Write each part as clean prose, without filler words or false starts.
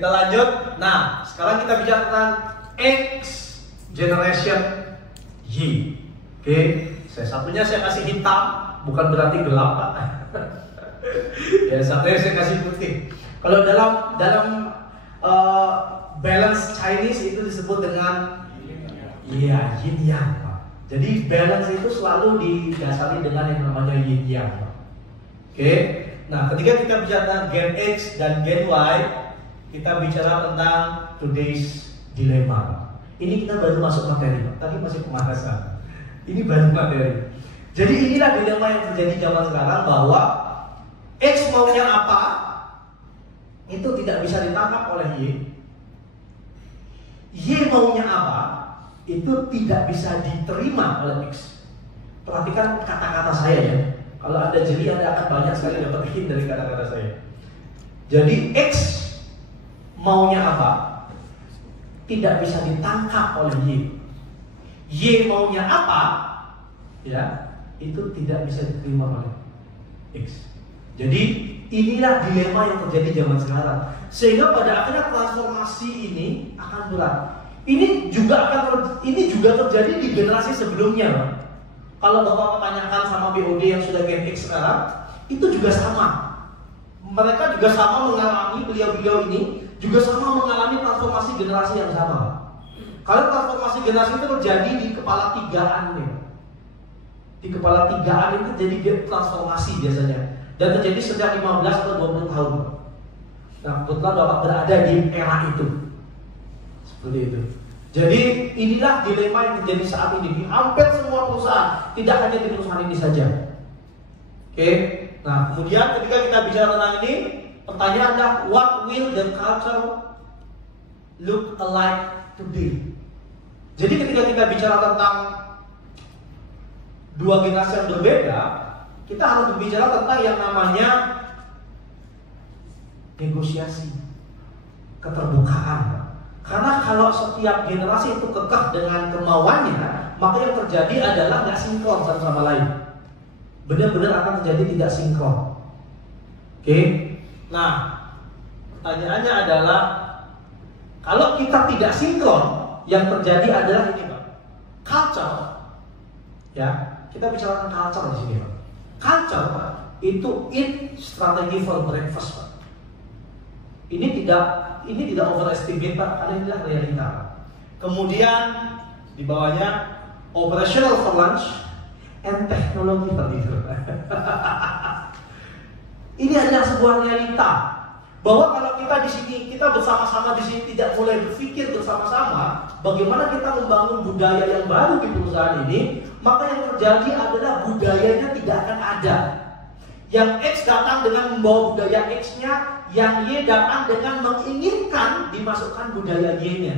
kita lanjut. Nah, sekarang kita bicara tentang X generation Y. Oke, satunya saya kasih hitam, bukan berarti gelap, Pak. Ya, satunya saya kasih putih. Kalau dalam balance Chinese itu disebut dengan yin yang, Pak. Jadi balance itu selalu didasari dengan yang namanya yin yang, Pak. Oke. Nah, ketika kita bicara tentang Gen X dan Gen Y, kita bicara tentang today's dilemma. Ini kita baru masuk materi, Pak. Tadi masih pembahasan. Ini baru materi. Jadi inilah dilema yang terjadi zaman sekarang, bahwa X maunya apa, itu tidak bisa ditangkap oleh Y. Y maunya apa, itu tidak bisa diterima oleh X. Perhatikan kata-kata saya ya. Kalau Anda jeli, Anda akan banyak sekali dapat hint dari kata-kata saya. Jadi X maunya apa, tidak bisa ditangkap oleh Y. Y maunya apa, ya, itu tidak bisa diterima oleh X. Jadi inilah dilema yang terjadi zaman sekarang. Sehingga pada akhirnya transformasi ini akan berat. Ini juga terjadi di generasi sebelumnya, Pak. Kalau Bapak tanyakan sama BOD yang sudah Gen X sekarang, itu juga sama. Mereka juga sama mengalami, beliau-beliau ini juga sama mengalami transformasi generasi yang sama. Kalau transformasi generasi itu terjadi di kepala tigaan nih. Di kepala tigaan itu terjadi transformasi biasanya. Dan terjadi sejak 15 atau 20 tahun. Nah, kebetulan Bapak berada di era itu. Seperti itu. Jadi inilah dilema yang terjadi saat ini di hampir semua perusahaan, tidak hanya di perusahaan ini saja. Oke. Nah, kemudian ketika kita bicara tentang ini, pertanyaan adalah what will the culture look alike today? Jadi ketika kita bicara tentang dua generasi yang berbeda, kita harus berbicara tentang yang namanya negosiasi, keterbukaan. Karena kalau setiap generasi itu kekeh dengan kemauannya, maka yang terjadi adalah nggak sinkron satu sama lain. Benar-benar akan terjadi tidak sinkron. Oke. Nah, pertanyaannya adalah kalau kita tidak sinkron, yang terjadi adalah ini, Pak. Culture. Ya, kita bicara tentang culture di sini, Pak. Culture, Pak, itu eat strategi for breakfast, Pak. Ini tidak overestimate, Pak, karena inilah realita. Kemudian di bawahnya operational for lunch and technology for dinner. Ini adalah sebuah realita bahwa kalau kita di sini, kita bersama-sama di sini tidak mulai berpikir bersama-sama bagaimana kita membangun budaya yang baru di perusahaan ini, maka yang terjadi adalah budayanya tidak akan ada. Yang X datang dengan membawa budaya X-nya, yang Y datang dengan menginginkan dimasukkan budaya Y-nya.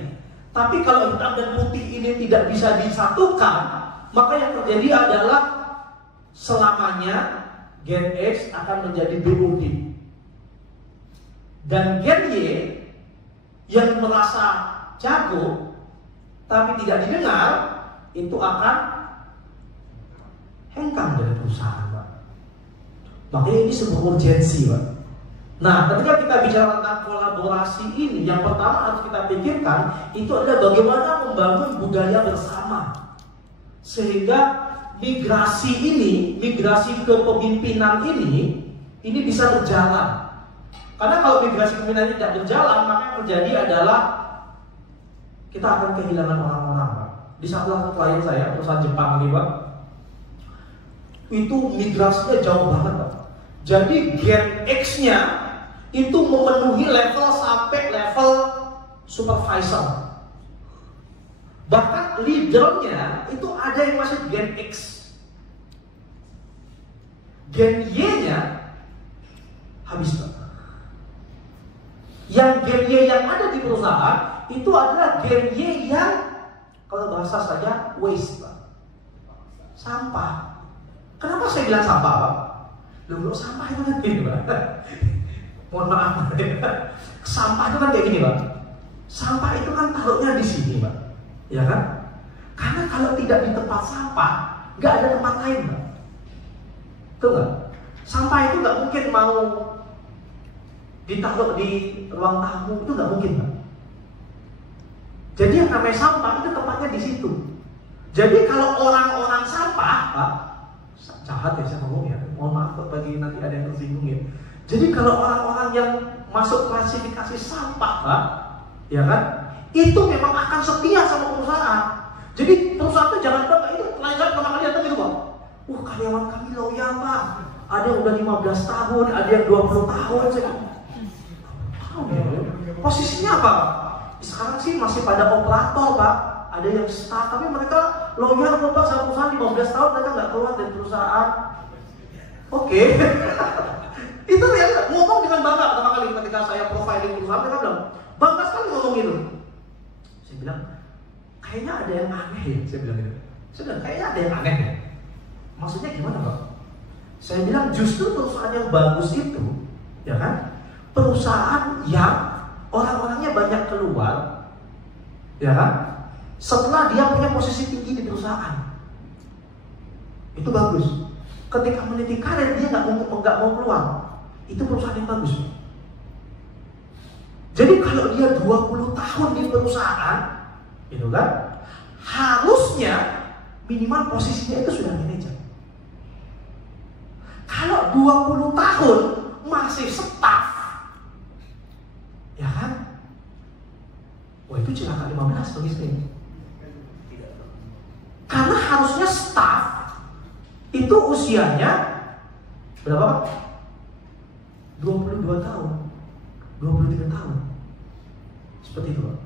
Tapi kalau hitam dan putih ini tidak bisa disatukan, maka yang terjadi adalah selamanya Gen X akan menjadi BOD. Dan Gen Y yang merasa jago tapi tidak didengar, itu akan hengkang dari perusahaan, Pak. Makanya ini sebuah urgensi, Pak. Nah, ketika kita bicara tentang kolaborasi ini, yang pertama harus kita pikirkan itu adalah bagaimana membangun budaya bersama, sehingga migrasi kepemimpinan ini bisa berjalan. Karena kalau migrasi kepemimpinan tidak berjalan, maka yang terjadi adalah kita akan kehilangan orang-orang, Pak. Di salah satu klien saya, perusahaan Jepang ini, Pak, itu migrasinya jauh banget, Pak. Jadi Gen X-nya itu memenuhi level sampai level supervisor. Bahkan leadernya itu ada yang masih Gen X. Gen Y-nya habis, Pak. Yang Gen Y yang ada di perusahaan itu adalah Gen Y yang kalau bahasa saya waste, Pak. Sampah. Kenapa saya bilang sampah, Pak? Loh, sampah itu kan gini, Pak. Mohon maaf, Pak. Sampah itu kan kayak gini, Pak. Sampah itu kan taruhnya di sini, Pak. Ya kan? Karena kalau tidak di tempat sampah, nggak ada tempat lain, Pak. Tuh nggak? Sampah itu nggak mungkin mau ditaruh di ruang tamu, itu nggak mungkin, Pak. Jadi yang namanya sampah itu tempatnya di situ. Jadi kalau orang-orang sampah, Pak, jahat ya saya ngomong ya, mohon maaf bagi nanti ada yang tersinggung ya. Jadi kalau orang-orang yang masuk klasifikasi sampah, Pak, ya kan, itu memang akan setia sama perusahaan. Jadi perusahaan itu jangan bangga, itu pelajar pertama kali datang gitu, Pak. Karyawan kami loyal, Pak. Ada yang udah 15 tahun, ada yang 20 tahun. Saya tahu ya. Posisinya apa? Sekarang sih masih pada operator, Pak. Ada yang staff, tapi mereka loyal kok, Pak, sama perusahaan 15 tahun mereka nggak keluar dari perusahaan. Oke. Itu ya ngomong dengan bangga pertama kali ketika saya profiling perusahaan, mereka bilang bangga sekali ngomong itu. Saya bilang kayaknya ada yang aneh ya, saya bilang gitu. Saya bilang kayaknya ada yang aneh ya. Maksudnya gimana, Pak? Saya bilang justru perusahaan yang bagus itu, ya kan, perusahaan yang orang-orangnya banyak keluar, ya kan, setelah dia punya posisi tinggi di perusahaan, itu bagus. Ketika meniti karir dia nggak mau keluar, itu perusahaan yang bagus. Jadi kalau dia 20 tahun di perusahaan, itu kan, harusnya minimal posisinya itu sudah manajer. Kalau 20 tahun masih staff, ya kan? Wah, itu celaka 15 bagi saya. Karena harusnya staff itu usianya berapa? 22 tahun, 23 tahun. Seperti itu, Pak.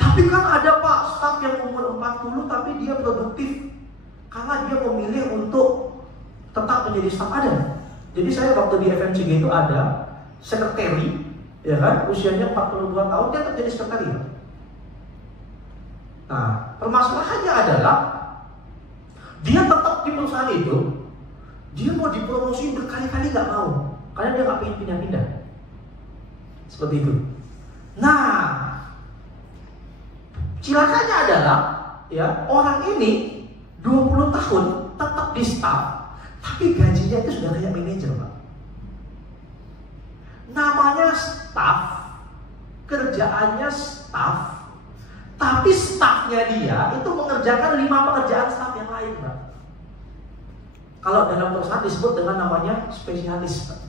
Tapi kan ada, Pak, staff yang umur 40 tapi dia produktif karena dia memilih untuk tetap menjadi staff. Ada. Jadi saya waktu di FMCG itu ada sekretari, ya kan, usianya 42 tahun dia tetap jadi sekretari. Nah, permasalahannya adalah dia tetap di perusahaan itu, dia mau dipromosi berkali-kali nggak mau, karena dia nggak pengen pindah-pindah. Seperti itu. Nah, cilakanya adalah, ya, orang ini 20 tahun tetap di staff, tapi gajinya itu sudah kayak manajer, Pak. Namanya staff, kerjaannya staff, tapi staffnya dia itu mengerjakan 5 pekerjaan staff yang lain, Pak. Kalau dalam perusahaan disebut dengan namanya spesialis, Pak.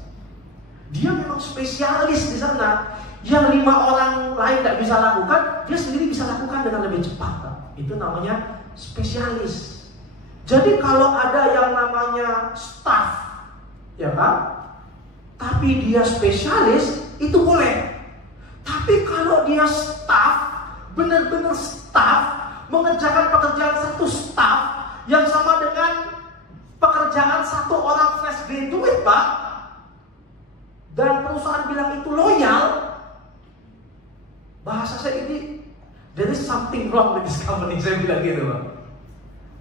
Dia memang spesialis di sana. Yang 5 orang lain tidak bisa lakukan, dia sendiri bisa lakukan dengan lebih cepat, Pak. Itu namanya spesialis. Jadi kalau ada yang namanya staff, ya kan, tapi dia spesialis, itu boleh. Tapi kalau dia staff, benar-benar staff, mengerjakan pekerjaan satu staff yang sama dengan pekerjaan satu orang fresh graduate, Pak, dan perusahaan bilang itu loyal, bahasa saya ini, there is something wrong with this company, saya bilang gitu, Pak.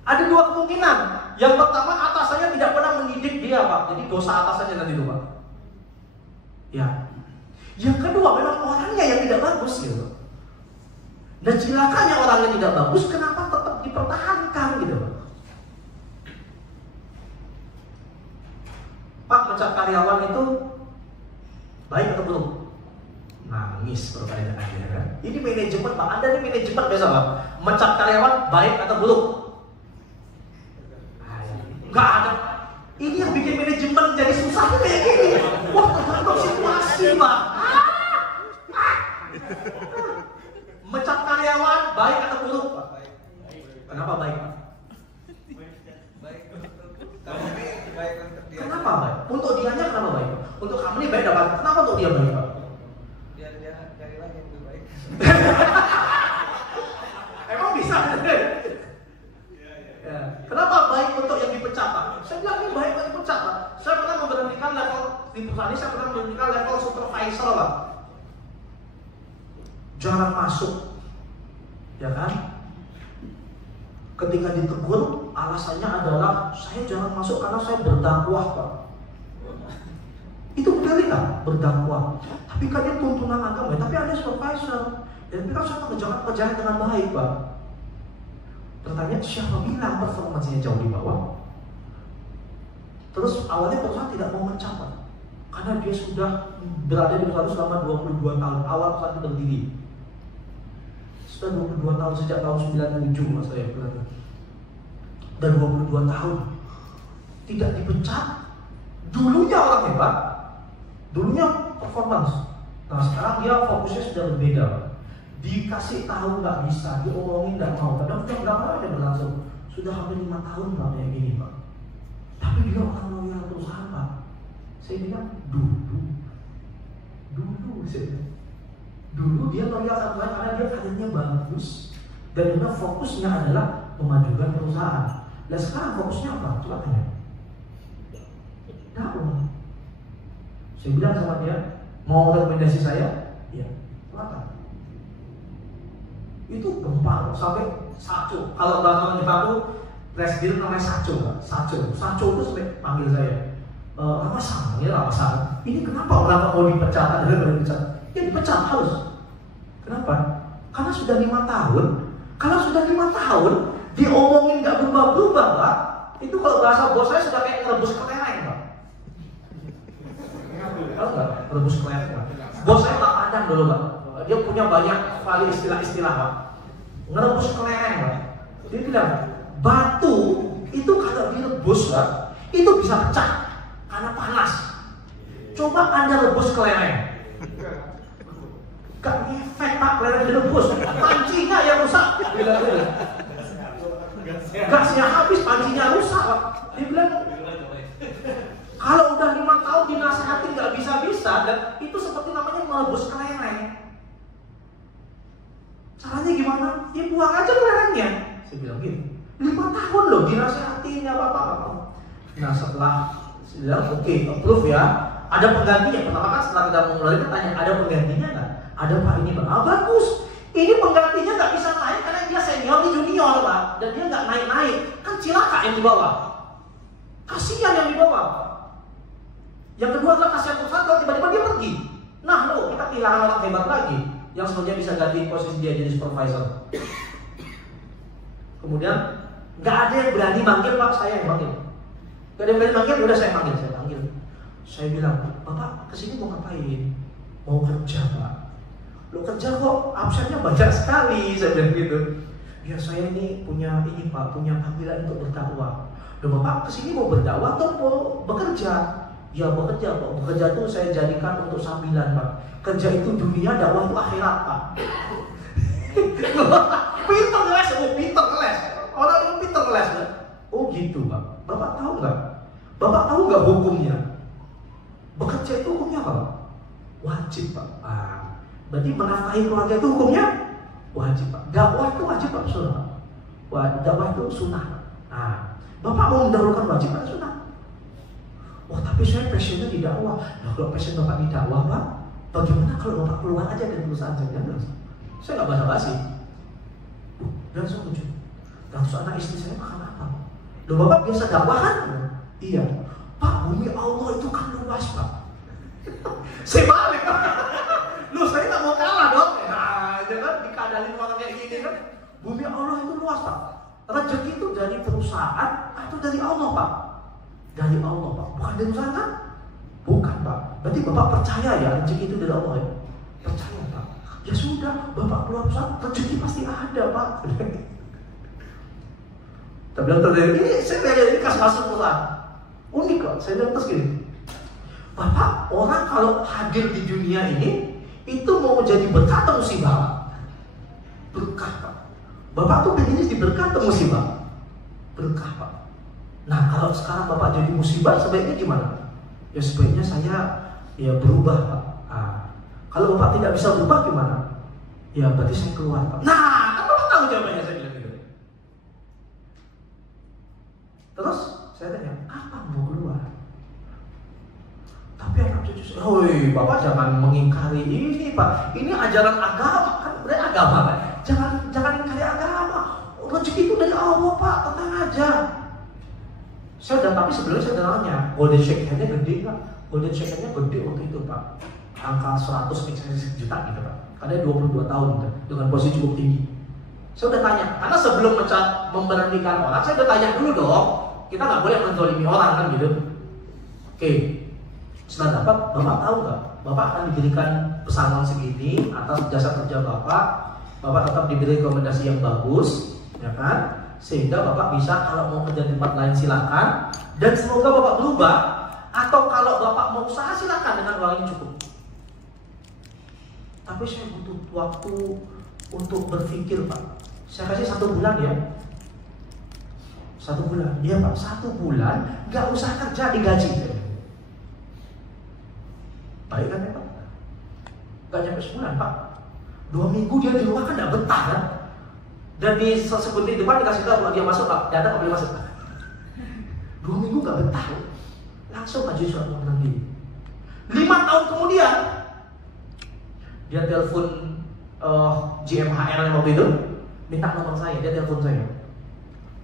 Ada 2 kemungkinan. Yang pertama, atasannya tidak pernah mendidik dia, Pak. Jadi dosa atasannya tadi itu, Pak. Ya. Yang kedua, memang orangnya yang tidak bagus, gitu. Dan celakanya orang yang tidak bagus, kenapa tetap dipertahankan, gitu, Pak? Pak, mecat karyawan itu baik atau buruk? Nangis pertanyaannya, kan? Ini manajemen, Pak. Anda ini manajemen biasa, Pak. Mecat karyawan baik atau buruk? Nggak ada. Ini yang bikin manajemen jadi susah kayak gini. Wah, tergantung situasi, Pak. Mecat karyawan baik atau buruk, Pak? Kenapa baik, Pak? Baik. Kenapa baik? Untuk dianya kenapa baik, Pak? Untuk kamu ini baik dapat. Kenapa untuk dia baik, Pak? Biar dia cari lagi yang lebih baik. Emang bisa? Ya. Kenapa baik untuk yang dipecat, Pak? Saya bilang ini baik untuk dipecat, Pak. Saya pernah memberhentikan level di perusahaan ini, saya pernah memberhentikan level supervisor, Pak. Jarang masuk, ya kan? Ketika ditegur, alasannya adalah saya jarang masuk karena saya berdakwah, Pak. Itu benar kan? Berdakwah. Tapi kan itu tuntunan agama, tapi ada supervisor. Dan kita harus mengerjakan pekerjaan dengan baik, Pak. Pertanyaan, siapa bilang performanya jauh di bawah? Terus awalnya perusahaan tidak mau mencapai. Karena dia sudah berada di perusahaan selama 22 tahun, awal perusahaan itu berdiri. Sudah 22 tahun, sejak tahun 97 mas saya berarti. Dan 22 tahun tidak dipecat. Dulunya orang hebat, dulunya performance. Nah sekarang dia fokusnya sudah berbeda. Dikasih tahu nggak bisa, diomongin nggak mau. Kadang udah berapa lama dia berlangsung? Sudah hampir 5 tahun Pak kayak gini Pak. Tapi dia orang loyal perusahaan Pak. Saya bilang dulu saya bilang. Dulu dia loyal sama saya karena dia karirnya bagus dan juga fokusnya adalah memajukan perusahaan. Dan sekarang fokusnya apa? Coba tanya. Dakwah. Saya bilang sama dia, mau rekomendasi saya? Iya. Silakan. Itu gempa sampai Saco. Kalau bahasa Jepang tuh presiden namanya Saco, Saco itu sampai panggil saya. Ramasang, ya Ramasang. Ini kenapa orang mau dipecat? Ada yang dipecat? Ya dipecat harus. Kenapa? Karena sudah 5 tahun. Kalau sudah 5 tahun diomongin nggak berubah-berubah, Pak. Itu kalau bahasa bos saya sudah kayak ngerebus kelereng, Pak. Tahu nggak? Rebus kelereng, Pak. Bos saya Pak Padang dulu, Pak. Dia punya banyak kali istilah-istilah, Pak. Ngerebus kelereng, Pak. Dia bilang, batu itu kalau direbus, Pak, itu bisa pecah karena panas. Coba Anda rebus kelereng. Gak ngefek Pak, kelereng direbus. Pancinya yang rusak. Gasnya habis, pancinya rusak, Pak. Dia bilang, kalau udah 5 tahun dinasehatin nggak bisa-bisa, dan itu seperti namanya merebus kelereng. Caranya gimana? Ya buang aja kelerengnya. Saya bilang gitu. 5 tahun loh dinasehatin nggak apa-apa. Nah setelah saya bilang oke, approve ya. Ada penggantinya. Pertama kan setelah kita memulai kita tanya ada penggantinya nggak? Ada Pak ini Pak. Ah bagus. Ini penggantinya nggak bisa naik karena dia senior, ini junior Pak. Dan dia nggak naik-naik. Kan cilaka yang di bawah. Kasihan yang di bawah. Yang kedua adalah kasihan perusahaan kalau tiba-tiba dia pergi. Nah lo kita kehilangan orang hebat lagi yang sebenarnya bisa ganti posisi dia jadi supervisor. Kemudian nggak ada yang berani manggil Pak, saya yang manggil. Nggak ada yang berani manggil, udah saya panggil. Saya bilang, Bapak kesini mau ngapain? Mau kerja Pak. Lo kerja kok absennya banyak sekali, saya bilang gitu. Ya saya ini punya Pak, punya panggilan untuk berdakwah. Loh Bapak kesini mau berdakwah atau mau bekerja? Ya bekerja Pak, bekerja itu saya jadikan untuk sambilan Pak. Kerja itu dunia, dakwah itu akhirat Pak. Pinter ngeles, pinter ngeles. Orang itu pinter ngeles kan? Oh gitu Pak. Bapak tahu nggak? Bapak tahu nggak hukumnya? Bekerja itu hukumnya apa Pak? Wajib Pak. Berarti menafkahi keluarga itu hukumnya wajib Pak. Dakwah itu wajib Pak, sunnah. Dakwah itu sunnah. Bapak mau mendahulukan wajib atau sunnah? Wah tapi saya passionnya di dakwah. Nah kalau passion Bapak di dakwah Pak, bagaimana kalau Bapak keluar aja dari perusahaan saya? Saya nggak basa-basi. Dan saya lucu. Dan terus anak istri saya makan apa? Loh Bapak biasa dakwah kan? Iya. Pak bumi Allah itu kan luas Pak. Saya balik Pak. Loh saya nggak mau kalah dong. Nah jangan dikadalin orang kayak gini kan. Bumi Allah itu luas Pak. Rezeki itu dari perusahaan atau dari Allah Pak? Dari Allah Pak, bukan dari perusahaan kan? Bukan Pak. Berarti Bapak percaya ya rezeki itu dari Allah ya? Percaya Pak. Ya sudah, Bapak keluar perusahaan, rezeki pasti ada Pak. Tapi bilang terjadi ini, saya lihat ini kasus perusahaan unik kok. Saya bilang terus gini, Bapak orang kalau hadir di dunia ini itu mau jadi berkah atau musibah? Berkah Pak. Bapak tuh pengennya jadi berkah atau musibah? Berkah Pak. Nah kalau sekarang Bapak jadi musibah sebaiknya gimana? Ya sebaiknya saya ya berubah Pak. Kalau Bapak tidak bisa berubah gimana? Ya berarti saya keluar Pak. Nah kan Bapak tahu jawabannya, saya bilang gitu. Terus saya tanya, kapan mau keluar? Tapi anak cucu saya, hoi Bapak jangan mengingkari ini Pak. Ini ajaran agama kan, berarti agama Pak. Jangan ingkari agama. Rezeki itu dari Allah Pak, tenang aja. Saya udah, tapi sebelumnya saya udah nanya, golden shake hand-nya gede nggak? Golden shake hand-nya gede waktu itu Pak. Angka 100 juta gitu Pak. Karena 22 tahun gitu, dengan posisi cukup tinggi. Saya udah tanya, karena sebelum memberhentikan orang, saya udah tanya dulu dong. Kita nggak boleh menzalimi orang kan gitu. Oke. Setelah dapat, Bapak tahu nggak? Bapak akan diberikan pesangon segini atas jasa kerja Bapak. Bapak tetap diberi rekomendasi yang bagus, ya kan? Sehingga Bapak bisa kalau mau kerja di tempat lain silakan. Dan semoga Bapak berubah. Atau kalau Bapak mau usaha silakan dengan uang yang cukup. Tapi saya butuh waktu untuk berpikir, Pak. Saya kasih 1 bulan ya. 1 bulan, iya Pak. 1 bulan, nggak usah kerja digaji. Baik kan ya Pak? Gak nyampe sebulan Pak. 2 minggu dia di rumah kan gak betah kan? Dan di sebutin di depan dikasih tahu kalau dia masuk Pak, datang gak boleh masuk. 2 minggu gak betah. Langsung aja surat pengunduran diri. 5 tahun kemudian dia telepon GMHR yang waktu itu, minta nomor saya, dia telepon saya.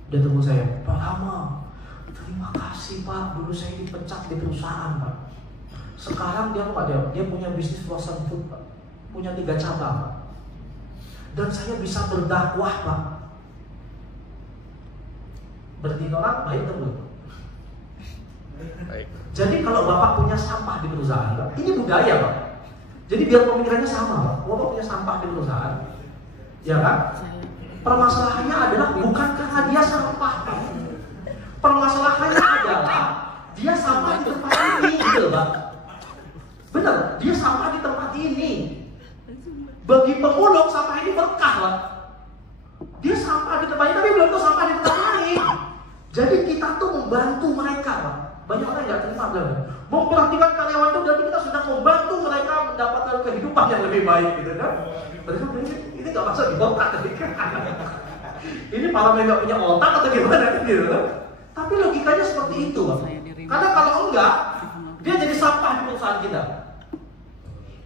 Dia telepon saya, Pak Lama, terima kasih Pak, dulu saya dipecat di perusahaan Pak. Sekarang dia punya bisnis frozen food Pak, punya 3 cabang Pak. Dan saya bisa berdakwah Pak. Berarti orang baik atau belum? Baik. Jadi kalau Bapak punya sampah di perusahaan Pak, ini budaya Pak. Jadi biar pemikirannya sama Pak. Bapak punya sampah di perusahaan, ya kan? Permasalahannya adalah bukan karena dia sampah Pak. Permasalahannya adalah dia sampah di tempat ini gitu Pak. Benar, dia sampah di tempat ini. Bagi pemulung sampah ini berkah Pak. Dia sampah di tempat ini tapi belum tentu sampah di tempat lain. Jadi kita tuh membantu mereka Pak. Banyak orang nggak terima bilang, memperhatikan karyawan itu berarti kita sedang membantu mereka mendapatkan kehidupan yang lebih baik gitu kan. Ini nggak masuk di otak kan. Ini para mereka punya otak atau gimana gitu kan. Tapi logikanya seperti itu Pak. Karena kalau enggak, dia jadi sampah di perusahaan kita.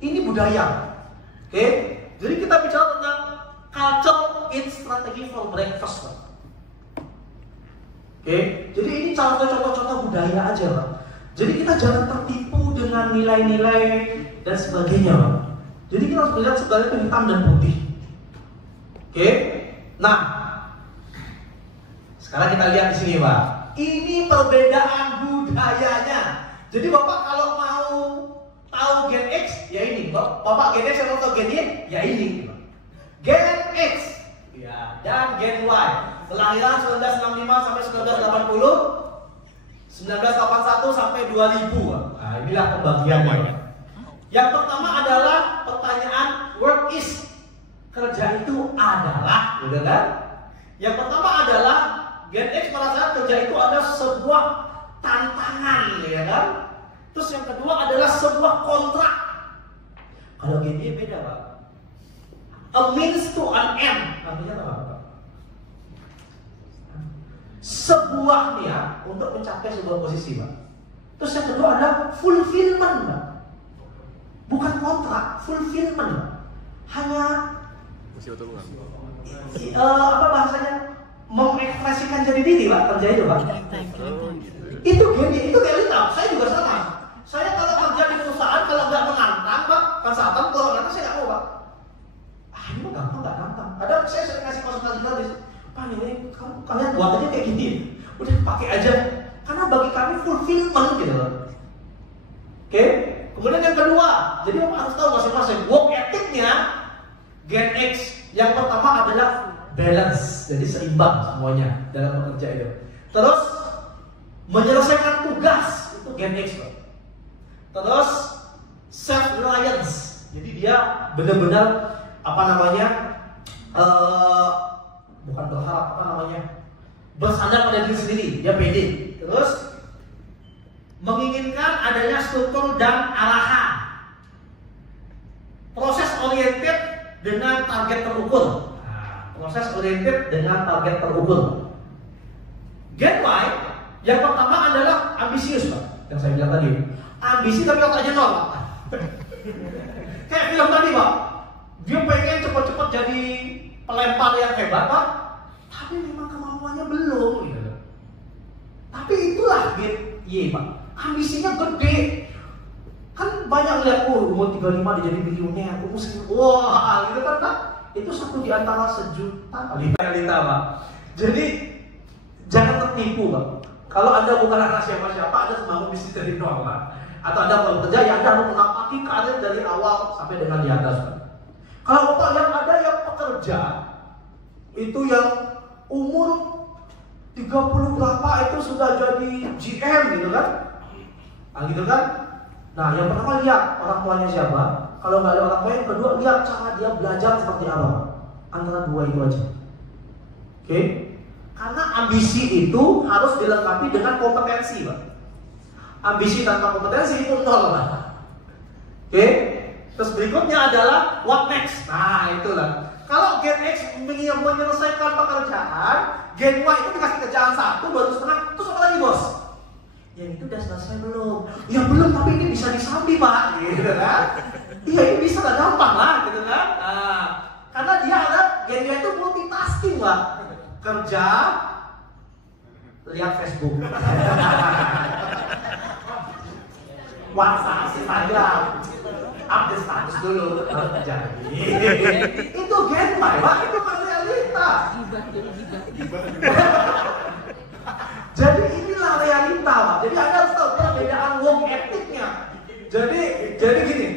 Ini budaya. Oke? Jadi kita bicara tentang culture in strategy for breakfast. Oke? Jadi ini contoh-contoh budaya aja, Pak. Jadi kita jangan tertipu dengan nilai-nilai dan sebagainya, Pak. Jadi kita harus melihat sebenarnya itu hitam dan putih. Oke? Nah, sekarang kita lihat di sini, Pak. Ini perbedaan budayanya. Jadi Bapak kalau mau tahu Gen X, ya ini. Bapak Gen X yang mau tahu Gen Y, ya ini. Gen X, ya, dan Gen Y. Kelahiran 1965 sampai 1980, 1981 sampai 2000. Nah, inilah pembagiannya. Yang pertama adalah pertanyaan work is, kerja itu adalah, gitu kan? Yang pertama adalah Gen X merasa kerja itu adalah sebuah tantangan, ya kan? Terus yang kedua adalah sebuah kontrak. Kalau Gen Y beda, Pak. A means to an end. Artinya apa, Pak? Sebuah niat untuk mencapai sebuah posisi, Pak. Terus yang kedua adalah fulfillment, Pak. Bukan kontrak, fulfillment, Pak. Hanya apa bahasanya? Mengekspresikan jadi diri, Pak, kerja itu, Pak. Itu gini, itu realita. Saya juga sama. Saya kalau kerja di perusahaan, kalau nggak menantang, Pak, konsultan, kalau nggak saya nggak mau, Pak. Ini mah gampang, nggak nantang. Kadang saya sering ngasih konsultasi gratis. Pak, ini kalian buat aja kayak gini, udah pakai aja. Karena bagi kami fulfillment gitu loh. Oke? Kemudian yang kedua, jadi Bapak harus tahu masing-masing work ethic-nya Gen X. Yang pertama adalah balance, jadi seimbang semuanya dalam bekerja itu. Terus menyelesaikan tugas, itu Gen X, Pak. Terus self reliance, jadi dia benar-benar apa namanya bukan berharap, apa namanya, bersandar pada diri sendiri, dia pede. Terus menginginkan adanya struktur dan arahan, proses oriented dengan target terukur. Proses oriented dengan target terukur. Gen Y yang pertama adalah ambisius, Pak. Yang saya bilang tadi, ambisi tapi otaknya nol, Pak. Kayak film tadi, Pak. Dia pengen cepat-cepat jadi pelempar yang hebat, Pak. Tapi memang kemampuannya belum, gitu. Tapi itulah Gen Y, Pak. Ambisinya gede. Kan banyak lihat, umur 35 dia jadi miliuner, wah, gitu kan, Pak. Itu satu di antara sejuta realita, Pak. Jadi jangan tertipu, Pak. Kalau Anda bukan anak siapa-siapa, Anda membangun bisnis dari nol, Pak. Atau Anda kalau bekerja, ya Anda harus menapaki karir dari awal sampai dengan di atas. Kalau Bapak yang ada yang pekerja, itu yang umur 30 berapa itu sudah jadi GM gitu kan? Nah gitu kan? Nah yang pertama lihat orang tuanya siapa. Kalau nggak ada orang tua, yang kedua lihat cara dia belajar seperti apa. Antara dua itu aja. Oke? Karena ambisi itu harus dilengkapi dengan kompetensi, Pak. Ambisi tanpa kompetensi itu nol, Pak. Oke? Terus berikutnya adalah what next. Nah itulah. Kalau Gen X ingin menyelesaikan pekerjaan, Gen Y itu dikasih kerjaan 1, 2,5, terus apa lagi bos? Yang itu udah selesai belum? Ya belum, tapi ini bisa disambi Pak, gitu kan? Iya ini bisa lah, gampang lah, gitu kan? Nah, karena dia ada Gen Y itu multitasking Pak, kerja, lihat Facebook, WhatsApp, Instagram, update status dulu, jadi itu Gen Y Pak, itu kan realita. Jadi inilah realita Pak. Jadi Anda harus tahu perbedaan work ethic-nya. Jadi gini,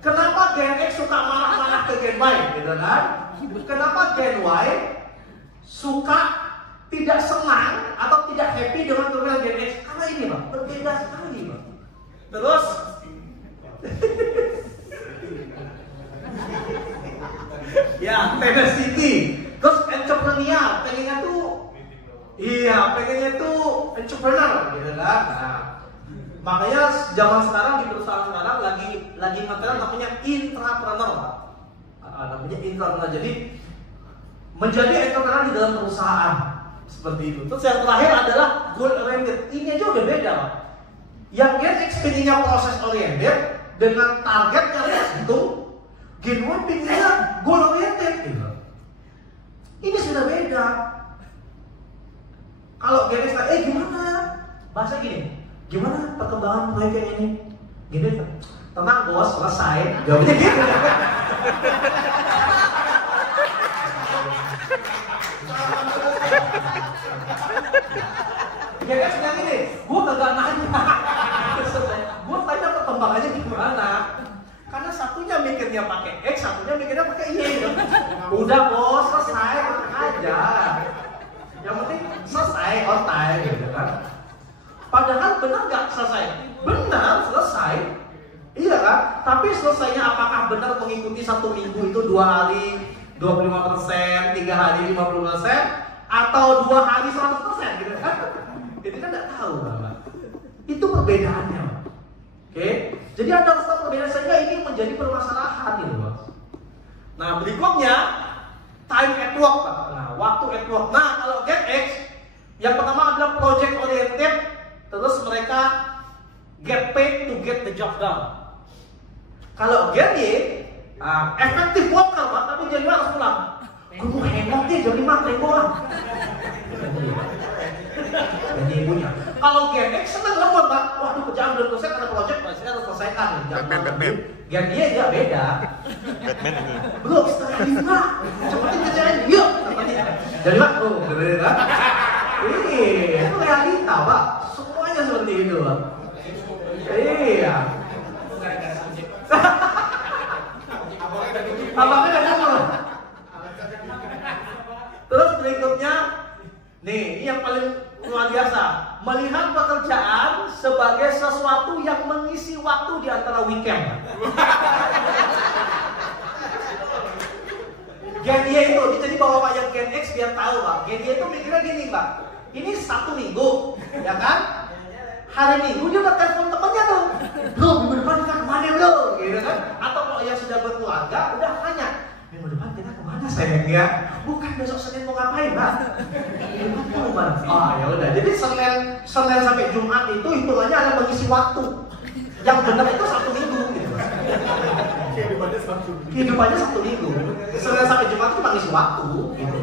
kenapa Gen X suka marah-marah ke Gen Y, gitu kan? Kenapa Gen Y suka tidak senang atau tidak happy dengan kepemimpinan Gen X? Karena ini Pak, berbeda sekali Pak. Terus ya, tenacity. Terus entrepreneur, pengennya tuh entrepreneur gitu kan. Nah, makanya zaman sekarang di perusahaan sekarang lagi ngetren namanya intrapreneur, Pak. Namanya intrapreneur. Jadi menjadi entrepreneur di dalam perusahaan seperti itu. Terus yang terakhir adalah goal oriented. Ini aja udah beda, Pak. Yang Gen X pinginnya proses oriented dengan targetnya itu, Gen Y pinginnya goal oriented gitu. Ini sudah beda. Kalau Gen X gimana? Bahasa gini, gimana perkembangan proyek yang ini? Gini, tenang bos, selesai. Jawabnya gitu. Gen X bilang gini, gue kagak nanya. Gue tanya perkembangannya gimana? Karena satunya mikirnya pakai X, satunya mikirnya pakai Y. Udah bos, selesai, tenang aja. Yang penting selesai, on time gitu kan. Padahal benar nggak selesai? Benar, selesai. Iya kan? Tapi selesainya apakah benar mengikuti 1 minggu itu 2 hari 25%, 3 hari 50%, atau 2 hari 100% gitu kan? Itu kan nggak tahu Bapak. Itu perbedaannya. Oke? Jadi Anda harus tahu perbedaan, sehingga ini menjadi permasalahan gitu Pak. Nah berikutnya time at work Pak. Nah waktu at work. Nah kalau Gen X yang pertama adalah project oriented, terus mereka get paid to get the job done. Kalau Gen Y efektif worker Pak, tapi Gen Y harus pulang. Gue mau hangout deh jam 5 tengok. Jadi ibunya. Kalau Gen X senang lembut Pak. Waduh kerjaan belum selesai karena project masih harus selesaikan. Batman. Gen Y ya beda. Batman ini. Belum setengah 5. Cepetin kerjaan. Yuk. Jadi Pak, bener kan? Ini itu realita Pak. Semuanya seperti itu Pak. Iya. Abangnya udah ngomong. Terus berikutnya, nih ini yang paling luar biasa, melihat pekerjaan sebagai sesuatu yang mengisi waktu di antara weekend. Gen Y itu, jadi bapak yang Gen X biar tahu Pak. Gen Y itu mikirnya gini Pak, ini 1 minggu, ya kan? Hari Minggu dia udah telepon temannya tuh, bro minggu depan kita kemana bro, gitu kan? Atau kalau yang sudah berkeluarga udah tanya, minggu depan kita kemana sayangnya? Bukan besok Senin mau ngapain Pak? Minggu depan mau kemana? Oh ya udah, jadi Senin sampai Jumat itu hitungannya ada mengisi waktu. Yang benar itu 1 minggu gitu. Kehidupannya 1 minggu. Senin sampai Jumat itu mengisi waktu gitu.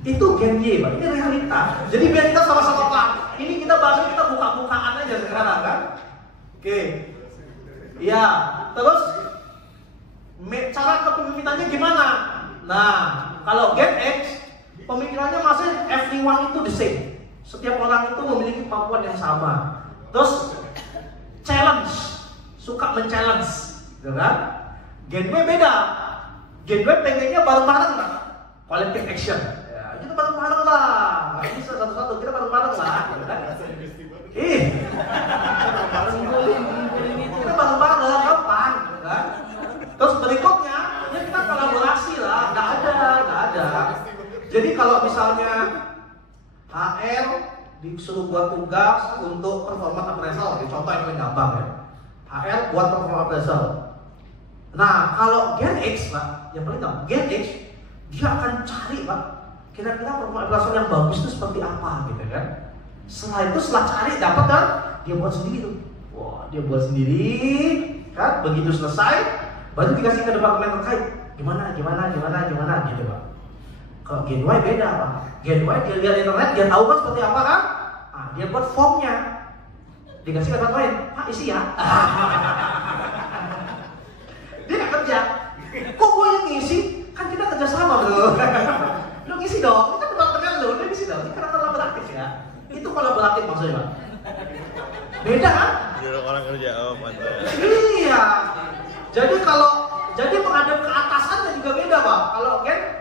Itu Gen Y Pak, ini realita. Jadi biar kita sama-sama paham. Ini kita bahasnya kita buka-bukaan aja sekarang kan. Oke. Iya, terus cara kepemimpinannya gimana? Nah, kalau Gen X pemikirannya masih everyone itu the same. Setiap orang itu memiliki kemampuan yang sama. Terus challenge, suka men-challenge, gitu kan? Gen Y beda. Gen Y pengennya bareng-bareng lah, collective action. Ya, kita bareng-bareng lah, nggak bisa satu-satu, kita bareng-bareng lah, gitu kan? Kita bareng-bareng, gampang, gitu kan? Terus berikutnya, ya kita kolaborasi lah, nggak ada. Jadi kalau misalnya HR disuruh buat tugas untuk performance appraisal, contoh yang paling gampang ya. HR buat performance appraisal. Nah, kalau Gen X Pak, yang paling gampang, Gen X dia akan cari Pak, kira-kira performance appraisal yang bagus itu seperti apa gitu kan. Setelah cari dapat kan, dia buat sendiri tuh. Wah, dia buat sendiri kan, begitu selesai baru dikasih ke departemen terkait. Gimana gitu Pak. Kalau Gen Y beda Pak. Gen Y dia lihat internet, dia tahu kan seperti apa kan? Nah, dia buat formnya. Dikasih ke tempat lain, Pak isi ya. Dia nggak kerja. Kok gue yang ngisi? Kan kita kerja sama bro. Lu ngisi dong, kita departemen lu, dia ngisi dong. Ini karena kolaboratif ya. Itu kolaboratif maksudnya Pak. Beda kan? Jurus orang kerja, oh mantap. Iya. Jadi menghadap ke atasannya juga beda Pak. Kalau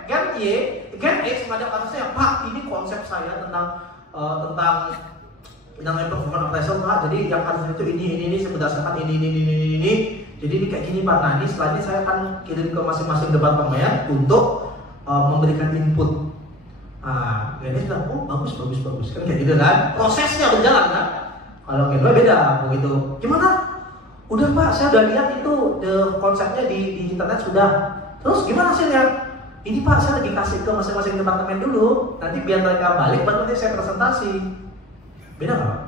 Gen Y, Gen X menghadap atasnya, Pak ini konsep saya tentang performance appraisal Pak. Jadi yang harus itu ini saya berdasarkan ini. Jadi ini kayak gini Pak. Nah ini selanjutnya saya akan kirim ke masing-masing departemen untuk memberikan input. Nah Gen X bilang, oh bagus kan kayak gitu kan. Prosesnya berjalan kan. Kalau Gen Y beda begitu. Gimana? Udah Pak, saya udah lihat itu konsepnya di internet sudah. Terus gimana hasilnya? Ini Pak, saya lagi kasih ke masing-masing departemen dulu. Nanti biar mereka balik, baru nanti saya presentasi. Beda nggak Pak?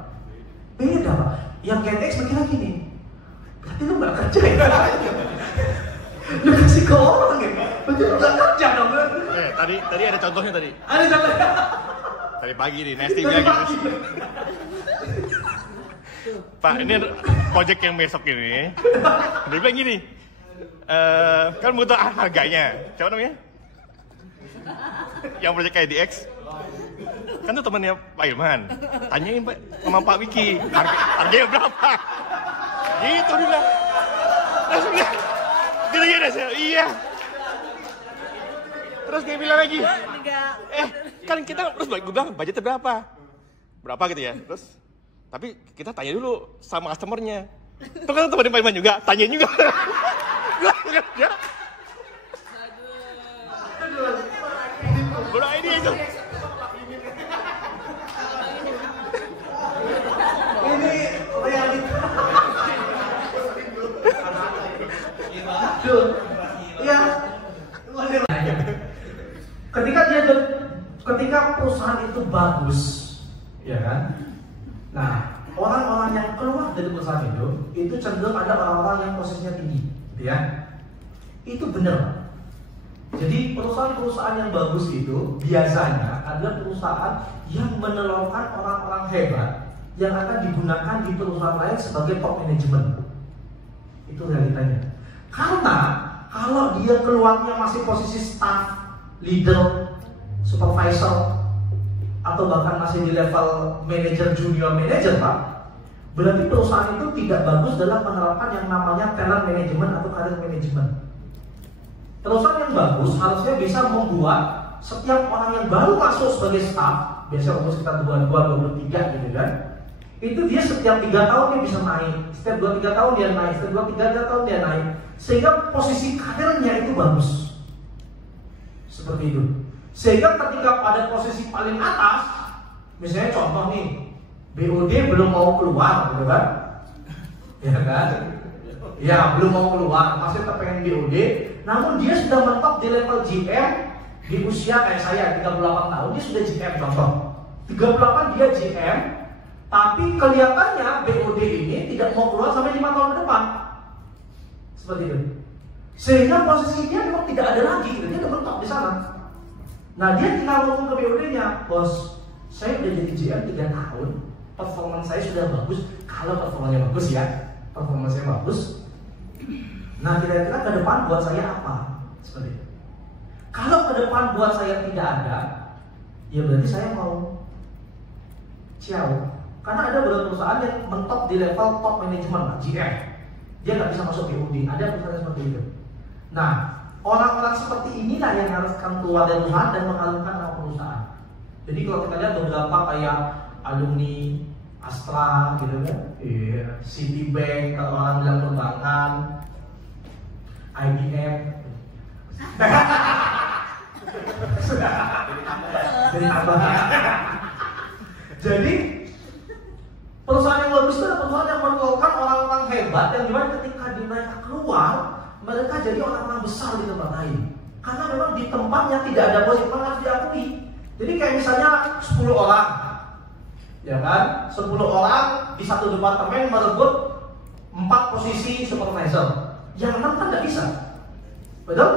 Beda Pak. Yang Gen X mikirnya gini, berarti lu nggak kerja ya? Lu kasih ke orang ya? Berarti lu nggak kerja dong? Tadi ada contohnya tadi. Ada contohnya? Tadi pagi nih, Nesti bilang gitu. Pak, ini project yang besok ini. Dia bilang gini, kan butuh harganya. Siapa namanya? Yang project IDX. Kan tuh temannya Pak Ilman. Tanyain Pak sama Pak Wiki, harganya berapa? Gitu dia bilang. Langsung dia iya. Terus dia bilang lagi, kan kita terus gue bilang budgetnya berapa? Berapa gitu ya? Terus tapi kita tanya dulu sama customer-nya. Itu kan teman Pak Iman juga, tanya juga. Bro ini itu. Ini realita. Iya. Ketika perusahaan itu bagus, ya kan? Nah, orang-orang yang keluar dari perusahaan itu cenderung ada orang-orang yang posisinya tinggi, gitu ya. Itu benar. Jadi perusahaan-perusahaan yang bagus itu biasanya adalah perusahaan yang menelurkan orang-orang hebat yang akan digunakan di perusahaan lain sebagai top management. Itu realitanya. Karena kalau dia keluarnya masih posisi staff, leader, supervisor, atau bahkan masih di level manager, junior manager Pak, berarti perusahaan itu tidak bagus dalam menerapkan yang namanya talent management atau career management. Perusahaan yang bagus harusnya bisa membuat setiap orang yang baru masuk sebagai staff, biasanya umur sekitar 22-23 gitu kan, itu dia setiap 3 tahun dia bisa naik, setiap 2-3 tahun dia naik, setiap 2-3 tahun dia naik, sehingga posisi karirnya itu bagus. Seperti itu. Sehingga ketika pada posisi paling atas, misalnya contoh nih, BOD belum mau keluar, gitu kan? Ya kan? Ya belum mau keluar, masih tetap pengen BOD, namun dia sudah mentok di level GM di usia kayak saya 38 tahun, dia sudah GM contoh. 38 dia GM, tapi kelihatannya BOD ini tidak mau keluar sampai 5 tahun ke depan. Seperti itu. Sehingga posisi dia memang tidak ada lagi, dia udah mentok di sana. Nah dia tinggal ngomong ke BOD-nya, bos, saya udah jadi GM 3 tahun, performance saya sudah bagus. Kalau performanya bagus ya, performance saya bagus. Nah kira-kira ke depan buat saya apa? Seperti itu. Kalau ke depan buat saya tidak ada, ya berarti saya mau ciao. Karena ada beberapa perusahaan yang mentok di level top manajemen, GM. Dia nggak bisa masuk BUD. Ada perusahaan seperti itu. Nah, orang-orang seperti inilah yang harus keluar dari perusahaan dan mengharumkan nama perusahaan. Jadi kalau kita lihat beberapa kayak alumni Astra gitu kan, Citibank kalau orang bilang perbankan, IBM. Sudah. Jadi tambahan. Jadi perusahaan yang bagus itu adalah perusahaan yang mengeluarkan orang-orang hebat yang dimana ketika mereka keluar, mereka jadi orang-orang besar di tempat lain. Karena memang di tempatnya tidak ada bos yang harus diakui. Jadi kayak misalnya 10 orang, ya kan? 10 orang di satu departemen merebut 4 posisi supervisor. Yang 6 kan nggak bisa, betul?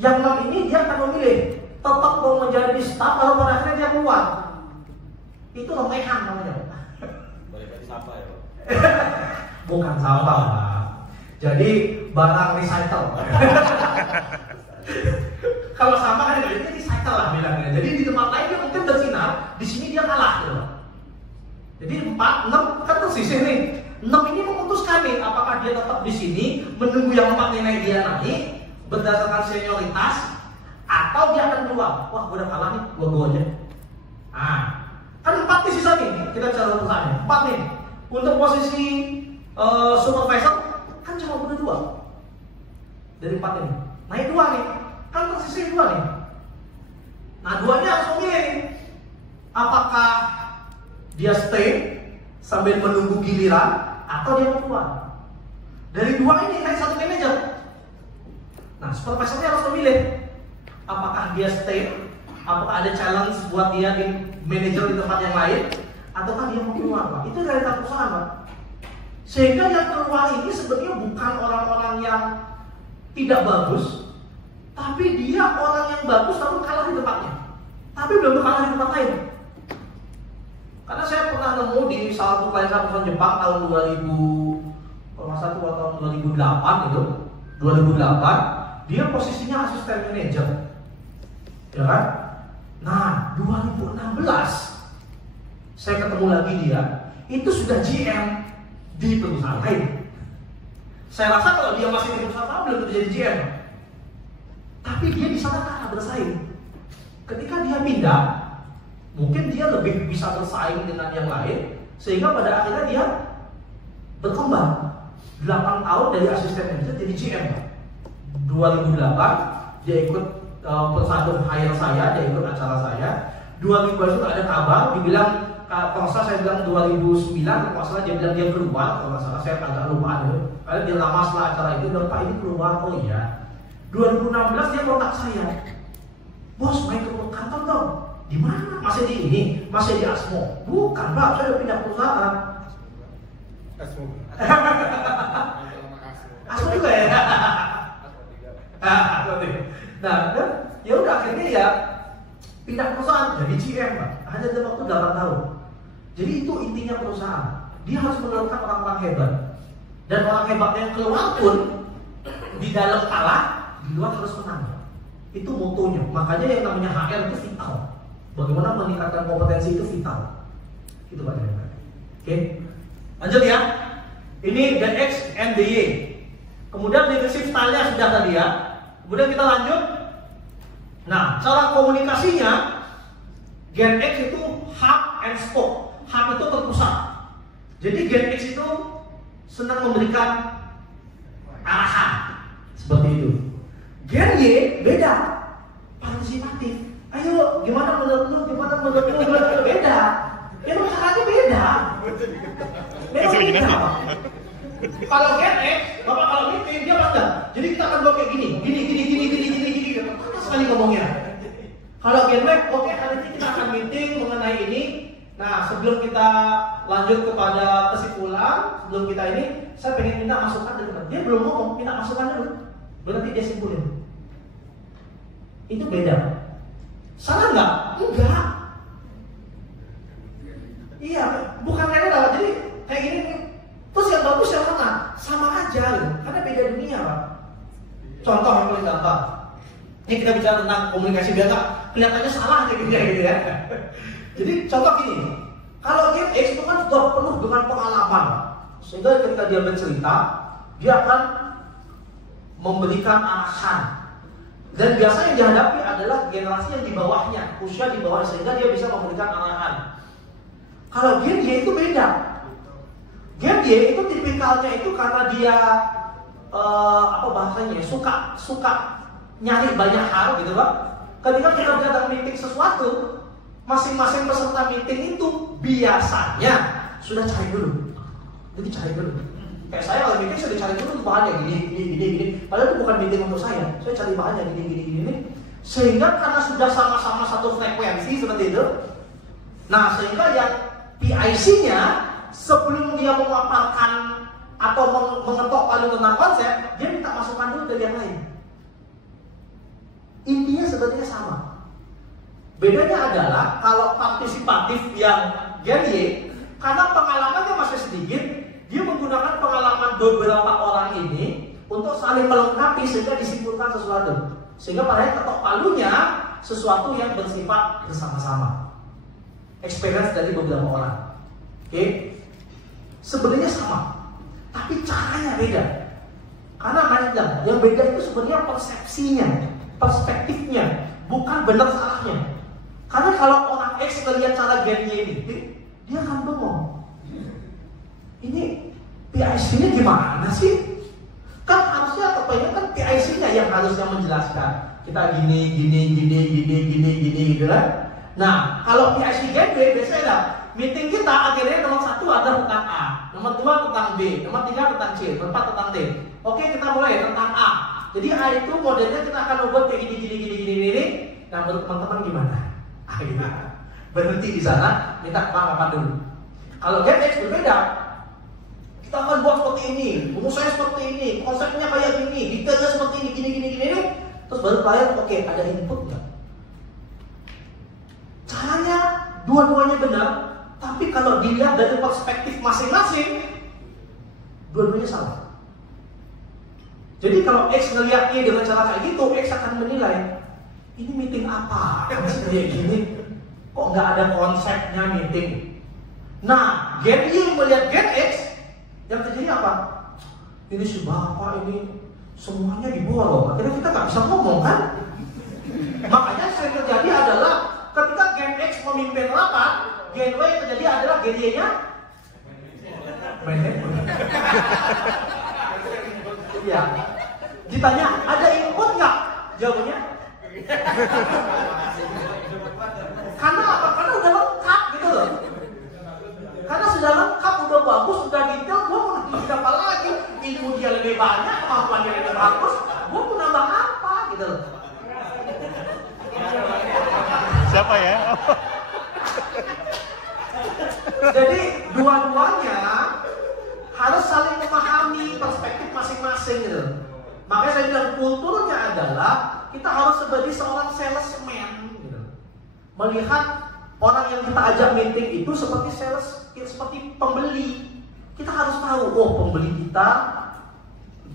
Yang 6 ini dia akan memilih tetap mau menjadi staf atau pada akhirnya dia keluar. Itu lemehan namanya. Balik lagi sampah ya, Pak? Bukan sampah, Pak. Jadi barang recycle. Kalau sampah kan dia recycle lah bilangnya. Jadi di tempat lain dia mungkin bersinar, di sini dia kalah gitu. Jadi 4, 6 kan tersisih nih. 6 ini memutuskan nih apakah dia tetap di sini menunggu yang 4 ini naik dia naik berdasarkan senioritas atau dia akan keluar. Wah, gue udah kalah nih, gue aja. Ah, kan 4 nih sisa nih, kita bicara perusahaannya. 4 nih. Untuk posisi supervisor kan cuma boleh 2 dari 4 ini. Naik 2 nih, kan tersisa 2 nih. Nah, 2-nya harus memilih apakah dia stay sambil menunggu giliran atau dia mau keluar. Dari 2 ini naik 1 manajer. Nah, supervisornya harus memilih apakah dia stay, apakah ada challenge buat dia di manajer di tempat yang lain, ataukah dia mau keluar, Pak. Itu realitas perusahaan, Pak. Sehingga yang keluar ini sebenarnya bukan orang-orang yang tidak bagus, tapi dia orang yang bagus lalu kalah di tempatnya, tapi belum kalah di tempat lain. Karena saya pernah nemu di salah satu perusahaan Jepang tahun 2000, kalau nggak salah tahun 2008 itu, 2008 dia posisinya asisten manajer, ya kan? Nah, 2016 saya ketemu lagi dia, itu sudah GM di perusahaan lain. Saya rasa kalau dia masih di perusahaan lain belum jadi GM, tapi dia di sana kalah bersaing. Ketika dia pindah, mungkin dia lebih bisa bersaing dengan yang lain, sehingga pada akhirnya dia berkembang. 8 tahun dari asisten manajer jadi GM. 2008 dia ikut perusahaan hire saya, dia ikut acara saya. 2000 itu ada kabar, dibilang kalau salah saya bilang 2009, kalau salah dia bilang dia keluar, kalau salah saya agak lupa dulu. Karena dia lama setelah acara itu, dan Pak ini keluar, oh iya. 2016 dia kontak saya, bos main ke kantor dong. Di mana? Masih di ini? Masih di Asmo? Bukan, Pak, saya udah pindah perusahaan. Asmo. Asmo juga ya. Nah, ya udah akhirnya ya pindah perusahaan jadi GM, Pak. Hanya dalam waktu 8 tahun. Jadi itu intinya perusahaan. Dia harus menurunkan orang-orang hebat. Dan orang hebat yang keluar pun di dalam kalah, di luar harus menang. Itu motonya. Makanya yang namanya HR itu vital. Bagaimana meningkatkan kompetensi itu vital. Itu Pak. Oke. Lanjut ya. Ini DX and DY. Kemudian leadership style-nya sudah tadi ya. Kemudian kita lanjut. Nah, cara komunikasinya Gen X itu hub and spoke. Hub itu terpusat. Jadi Gen X itu senang memberikan arahan seperti itu. Gen Y beda, partisipatif. Ayo, gimana menurut lu? Gimana menurut lu? Beda. Ya masyarakatnya beda. Memang beda. Kalau Gen X, Bapak kalau meeting dia bangga. Jadi kita akan bawa kayak gini. Panas sekali ngomongnya. Kalau Gen Y, oke, hari ini kita akan meeting mengenai ini. Nah, sebelum kita lanjut kepada kesimpulan, sebelum kita ini, saya pengen minta masukan dari teman. Dia belum ngomong, minta masukan dulu. Berarti dia simpulin. Itu beda. Salah nggak? Enggak. Iya, bukan kayak gitu. Jadi kayak gini. Terus yang bagus yang mana? Sama aja, karena beda dunia, Pak. Contoh yang paling gampang. Ini kita bicara tentang komunikasi biar nggak kelihatannya salah kayak gitu ya. Jadi contoh gini, Kalau Gen X itu kan sudah penuh dengan pengalaman, sehingga ketika dia bercerita, dia akan memberikan arahan. Dan biasanya yang dihadapi adalah generasi yang di bawahnya, usia di bawah, sehingga dia bisa memberikan arahan. Kalau Gen Y itu beda. Gen Y itu tipikalnya itu karena dia suka nyari banyak hal gitu Pak. Ketika kita datang meeting sesuatu, masing-masing peserta meeting itu biasanya sudah cari dulu. Jadi cari dulu. Kayak saya kalau meeting saya cari dulu bahannya gini. Padahal itu bukan meeting untuk saya cari bahannya gini. Sehingga karena sudah sama-sama satu frekuensi seperti itu. Nah, sehingga yang PIC-nya sebelum dia memaparkan atau mengetok palu tentang konsep, dia minta masukan dulu dari yang lain. Intinya sebenarnya sama. Bedanya adalah kalau partisipatif yang Gen Y, karena pengalamannya masih sedikit, dia menggunakan pengalaman beberapa orang ini untuk saling melengkapi sehingga disimpulkan sesuatu. Sehingga pada ketok palunya sesuatu yang bersifat bersama-sama. Experience dari beberapa orang. Oke? Sebenarnya sama, tapi caranya beda. Karena yang beda itu sebenarnya persepsinya, perspektifnya, bukan benar salahnya. Karena kalau orang X melihat cara Gen Y ini, dia akan bengong. Ini PIC-nya gimana sih? Kan harusnya kan PIC-nya yang harusnya menjelaskan. Kita gini gitu kan. Nah, kalau PIC Gen Y biasanya ada meeting kita akhirnya nomor 1 ada tentang A, nomor 2 tentang B, nomor 3 tentang C, nomor 4 tentang D. Oke, kita mulai tentang A. Jadi A itu modelnya kita akan membuat kayak gini. Nah, menurut teman-teman gimana? Gitu. Berhenti di sana, minta apa dulu. Kalau Gen X berbeda, kita akan buat seperti ini, rumusnya seperti ini, konsepnya kayak gini, detailnya seperti ini, gini. Terus baru klien, oke, ada input nggak? Caranya dua-duanya benar, tapi kalau dilihat dari perspektif masing-masing, dua-duanya salah. Jadi kalau X ngeliatnya dengan cara kayak gitu, X akan menilai, ini meeting apa? Kayak gini, kok nggak ada konsepnya meeting? Nah, Gen Y melihat Gen X, yang terjadi apa? Ini si bapak ini semuanya diborong. Akhirnya kita nggak bisa ngomong kan? Makanya yang terjadi adalah ketika Gen X memimpin rapat, Gen Y yang terjadi adalah Gen Y-nya iya. Ditanya, ada input nggak? Jawabannya karena apa? Karena udah lengkap gitu loh. Karena sudah lengkap, udah bagus, udah detail. Gue mau nambah apa lagi? Ilmu dia lebih banyak, kemampuan dia lebih bagus. Gue mau nambah apa gitu loh. Siapa ya? Jadi dua-duanya harus saling memahami perspektif masing-masing gitu. Makanya saya bilang kulturnya adalah kita harus sebagai seorang salesman gitu. Melihat orang yang kita ajak meeting itu seperti seperti pembeli. Kita harus tahu, oh pembeli kita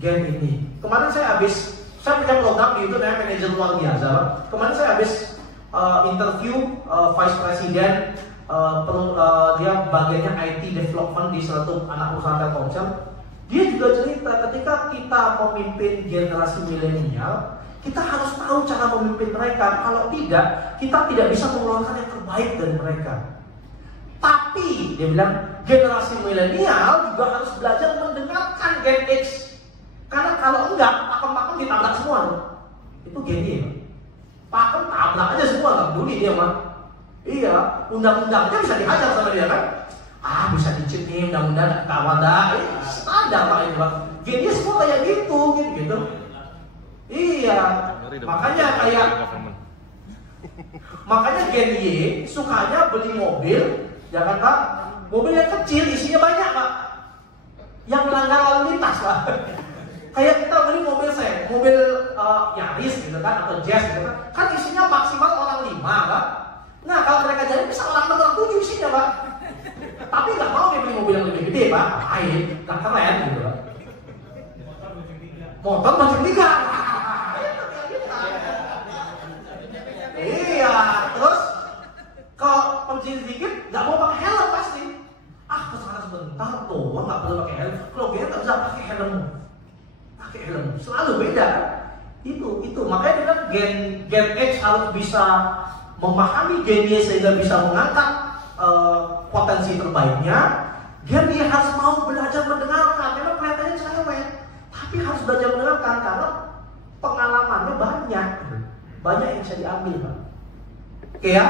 Gen ini. Kemarin saya punya program di YouTube namanya Manajer Luar Biasa. Kemarin saya habis interview Vice President, dia bagiannya IT Development di suatu anak usaha Telkomsel. Dia juga cerita ketika kita memimpin generasi milenial, kita harus tahu cara memimpin mereka. Kalau tidak, kita tidak bisa mengeluarkan yang terbaik dari mereka. Tapi dia bilang generasi milenial juga harus belajar mendengarkan Gen X. Karena kalau enggak, pakem-pakem ditabrak semua. Itu Gen Y. Pakem tabrak aja semua, nggak peduli dia mah. Iya, undang-undangnya bisa dihajar sama dia kan? Bisa dicit nih undang-undang kawan dah. Standar pak itu pak. Gen Y semua kayak gitu. Iya, makanya Gen Y sukanya beli mobil, ya kan pak? Mobil yang kecil isinya banyak pak, yang melanggar lalu lintas pak. Kayak kita beli mobil Yaris gitu kan, atau Jazz gitu kan isinya maksimal orang 5 pak. Nah kalau mereka jadi bisa orang nomor 7 isinya pak. Tapi nggak mau dia beli mobil yang lebih gede pak, nggak keren gitu pak. Motor macam 3. Iya, terus kalau pencuri sedikit nggak mau pakai helm pas pakai helm. Pakai helm, selalu beda kan? Itu makanya dia kan Gen X harus bisa memahami Gen Y sehingga bisa mengangkat potensi terbaiknya. Gen Y harus mau belajar mendengarkan, memang kelihatannya cerewet, tapi harus belajar mendengarkan karena pengalamannya banyak yang bisa diambil, Pak. Oke ya,